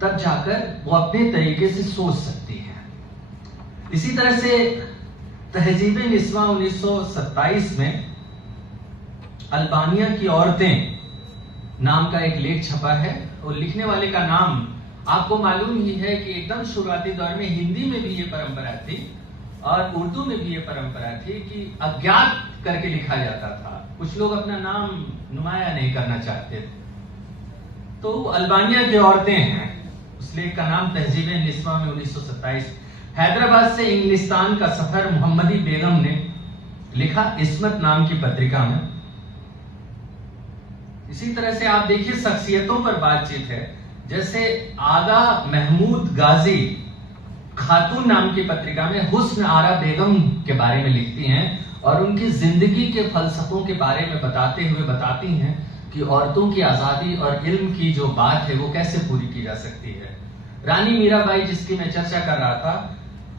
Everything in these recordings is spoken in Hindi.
तब जाकर वो अपने तरीके से सोच सकती है। इसी तरह से तहजीब-ए-निस्वा 1927 में अल्बानिया की औरतें नाम का एक लेख छपा है और लिखने वाले का नाम आपको मालूम ही है कि एकदम शुरुआती दौर में हिंदी में भी ये परंपरा थी और उर्दू में भी ये परंपरा थी कि अज्ञात करके लिखा जाता था। कुछ लोग अपना नाम नुमाया नहीं करना चाहते थे, तो अल्बानिया की औरतें हैं। उस लेख का नाम तहजीब-ए-निस्वा में 1927। हैदराबाद से इंग्लिस्तान का सफर मोहम्मदी बेगम ने लिखा इस्मत नाम की पत्रिका में। इसी तरह से आप देखिए शख्सियतों पर बातचीत है, जैसे आगा महमूद गाजी खातून नाम की पत्रिका में हुस्न आरा बेगम के बारे में लिखती हैं और उनकी जिंदगी के फलसफों के बारे में बताते हुए बताती हैं कि औरतों की आजादी और इल्म की जो बात है वो कैसे पूरी की जा सकती है। रानी मीराबाई जिसकी मैं चर्चा कर रहा था,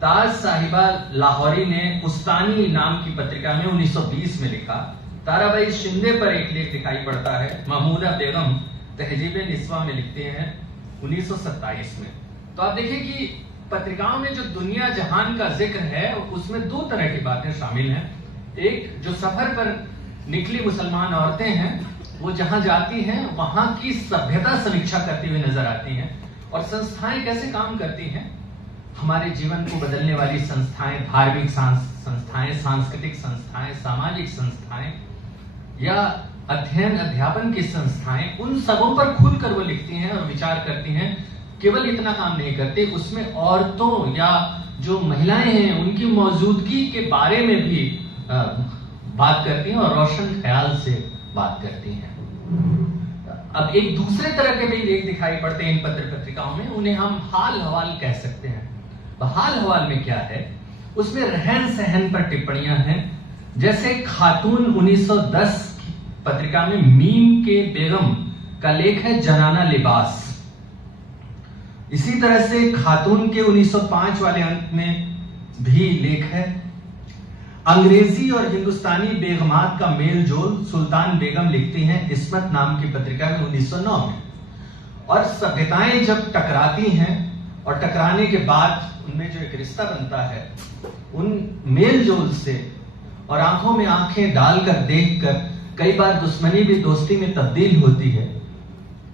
ताज साहिबा लाहौरी ने उस्तानी नाम की पत्रिका में 1920 में लिखा। ताराबाई शिंदे पर एक लेख दिखाई पड़ता है। महमूदा बेगम तहजीब-ए-निस्वा में लिखते हैं 1927 में। तो आप देखिए कि पत्रिकाओं में जो दुनिया जहान का जिक्र है उसमें दो तरह की बातें शामिल हैं। एक, जो सफर पर निकली मुसलमान औरतें हैं, वो जहां जाती हैं वहां की सभ्यता समीक्षा करती हुई नजर आती हैं और संस्थाएं कैसे काम करती हैं, हमारे जीवन को बदलने वाली संस्थाएं, धार्मिक संस्थाएं, सांस्कृतिक संस्थाएं, सामाजिक संस्थाएं या अध्ययन अध्यापन की संस्थाएं, उन सबों पर खुलकर वो लिखती हैं और विचार करती हैं। केवल इतना काम नहीं करते, उसमें औरतों या जो महिलाएं हैं उनकी मौजूदगी के बारे में भी बात करती हैं और रोशन ख्याल से बात करती हैं। अब एक दूसरे तरह के भी लेख दिखाई पड़ते हैं इन पत्रिकाओं में, उन्हें हम हाल हवाल कह सकते हैं। हाल हवाल में क्या है, उसमें रहन सहन पर टिप्पणियां हैं। जैसे खातून 1910 की पत्रिका में मीम के बेगम का लेख है जनाना लिबास। इसी तरह से खातून के 1905 वाले अंक में भी लेख है। अंग्रेजी और हिंदुस्तानी बेगमात का मेल जोल सुल्तान बेगम लिखती हैं इस्मत नाम की पत्रिका में 1909 में। और सभ्यताएं जब टकराती हैं और टकराने के बाद उनमें जो एक रिश्ता बनता है, उन मेल जोल से और आंखों में आंखें डालकर देखकर कई बार दुश्मनी भी दोस्ती में तब्दील होती है।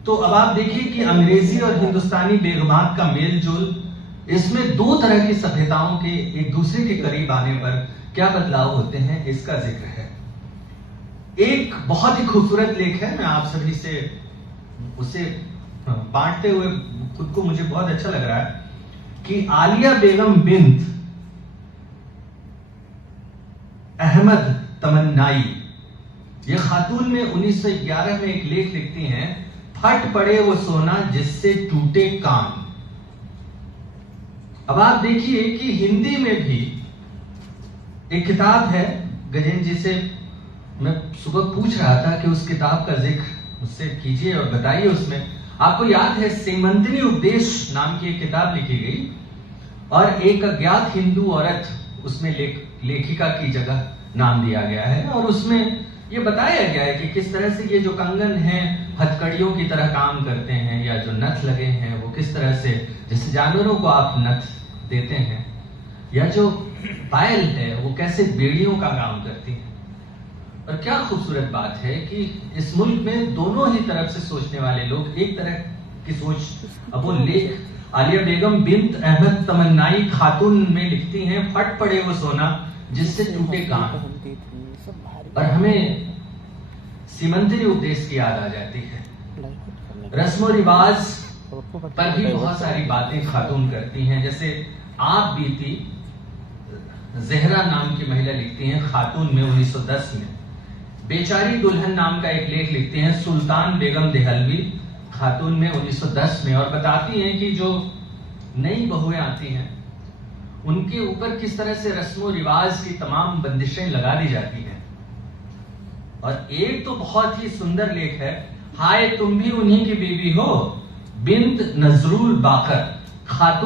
तो अब आप देखिए कि अंग्रेजी और हिंदुस्तानी बेगमात का मेल जोल, इसमें दो तरह की सभ्यताओं के एक दूसरे के करीब आने पर क्या बदलाव होते हैं, इसका जिक्र है। एक बहुत ही खूबसूरत लेख है, मैं आप सभी से उसे बांटते हुए खुद को मुझे बहुत अच्छा लग रहा है कि आलिया बेगम बिन्त अहमद तमन्नाई, ये खातून में 1911 में एक लेख लिखती हैं, फट पड़े वो सोना जिससे टूटे कान। अब आप देखिए कि हिंदी में भी एक किताब है, गजेंद्र जी से मैं सुबह पूछ रहा था कि उस किताब का जिक्र मुझसे कीजिए और बताइए। उसमें आपको याद है सेमंतनी उपदेश नाम की एक किताब लिखी गई और एक अज्ञात हिंदू औरत उसमें लेखिका की जगह नाम दिया गया है और उसमें ये बताया गया है कि किस तरह से ये जो कंगन हैं हथकड़ियों की तरह काम करते हैं या जो नथ लगे हैं वो किस तरह से, जैसे जानवरों को आप नथ देते हैं, या जो पायल है वो कैसे बेड़ियों का काम करती है। और क्या खूबसूरत बात है कि इस मुल्क में दोनों ही तरफ से सोचने वाले लोग एक तरह की सोच। अब वो लेख आलिया बेगम बिन्त अहमद तमन्नाई खातून में लिखती हैं, फट पड़े वो सोना जिससे टूटे कान, और हमें सीमंतनी उपदेश की याद आ जाती है। रस्मो रिवाज पर भी बहुत सारी बातें खातून करती हैं। जैसे आप बीती जहरा नाम की महिला लिखती हैं खातून में 1910 में। बेचारी दुल्हन नाम का एक लेख लिखती हैं सुल्तान बेगम देहलवी खातून में 1910 में, और बताती हैं कि जो नई बहुएं आती हैं उनके ऊपर किस तरह से रस्मो रिवाज की तमाम बंदिशें लगा दी जाती हैं। और एक तो बहुत ही सुंदर लेख है, हाय तुम भी उन्हीं की बीवी हो, बिन्त नजरुल बाकर खातून